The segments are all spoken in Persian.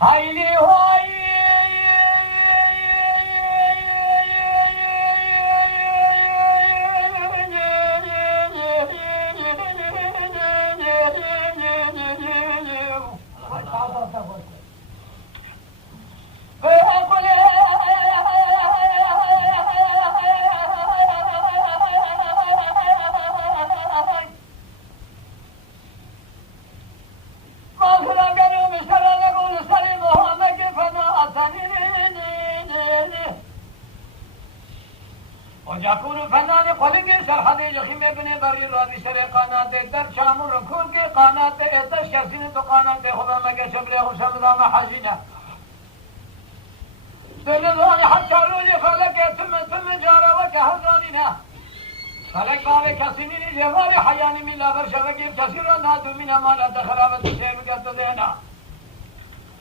Hayli hoy Ocakuru fenani kolingi serhadi jahime bine bari radi sere kanate der çamur kurki kanate edaş kesini to kanate hubama geçeble husabdama hazine Dönüzani haçaruli feleke tümme caravake hazranine Felek bari kesinini cevali hayani milla verşevekir kesira nadu mine malate kharabetu sevgette deyna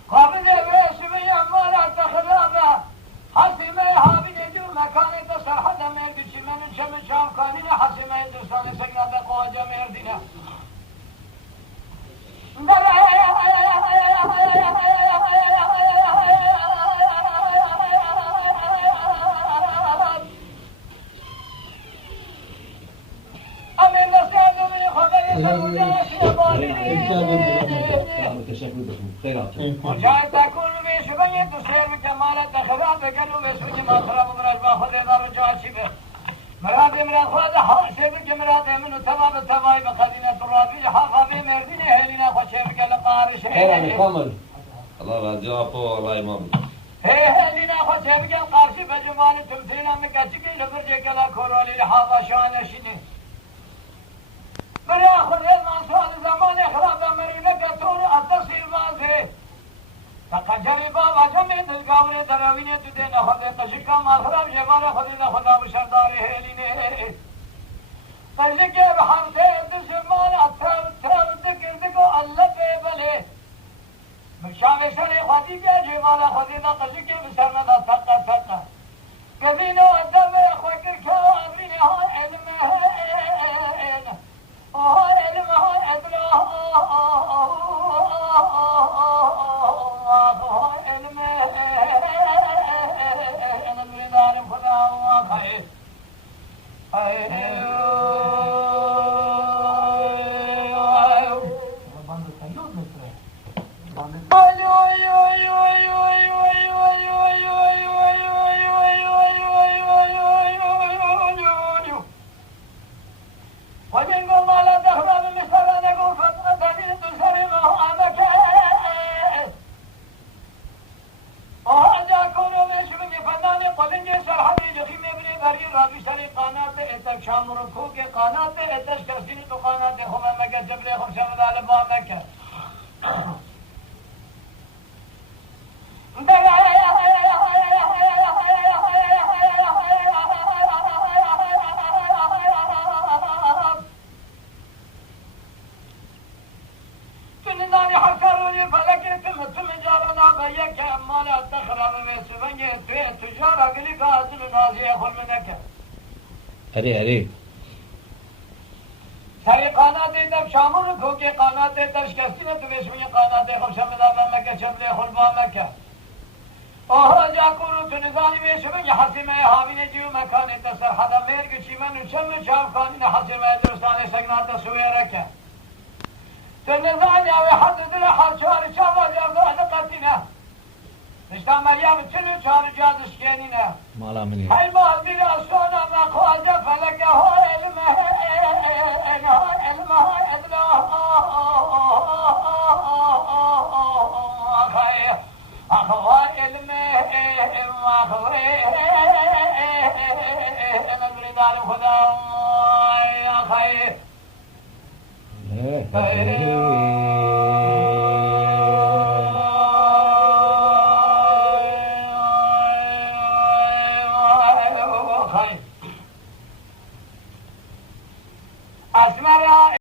Kabile ve esmiye malate kharabe Hasime habine diyor mekanete serhada merdüçi menün çemin şamkanine hasime edirsane segnade kovaca merdine وجاءت تكون بشبيه تسير بكمالة خلاف قالوا بسوي ما خرب مراد ما خذ إذا رجع شبه مراد خذ حاسب مراد من تمام التباي بخزينة الرابي حافظ بمردين هلنا خشيب كالقارش Allah razı olsun, Allah imam. هلنا خشيب كالقارش بجمال تمثيل مكاتب لبرجك لا كورولي لحافظ شان شني برا خذ ما صار زمان خراب مريمة كتور أتصل مازه فقد جربا وجمعت القاورة دراوينة تدين خذ تشكا ما خراب جمال خذ خدا بشرداره هلينه تشكا بحمسه دشمال أتر ذكر ذكو الله بيبله مشاوي شري خذي بيا جمال خذنا تشكا بسرنا ثقة كذينو أدب خوكر كوا أمرين هاي علمه هاي علمه هاي أدراه شامر کوک قانات اتش کسینی تو قانات خوب مکه جبل خوب شامل علبا مکه تنزانی حسرونی فلکی تم جارنا بیک امالا تخراب میسونگی توی تجارا گلی که حضر نازیه خل منکه Hadi. سری قانات دم شامل کوکی قانات درش کسینه تو بشمی قانات خوب شامل مکه جبل خلبا مکه آها جاکورو تو نزانی بشمی حسیمه حاوینه جیو مکانی تسر حدا مرگ چی من چم چاوکانی حسیمه درستانی سگنات سویره که تو نزانی اوی حد دل حال چوار چاوا جاگاه نقطینه نشتا مریم چلو چار جادش کنینه Mala mili. هی مال بیرا سونا مخواجه فلکه ها علمه ادلا اخوه علمه انا بردال خدا اخوه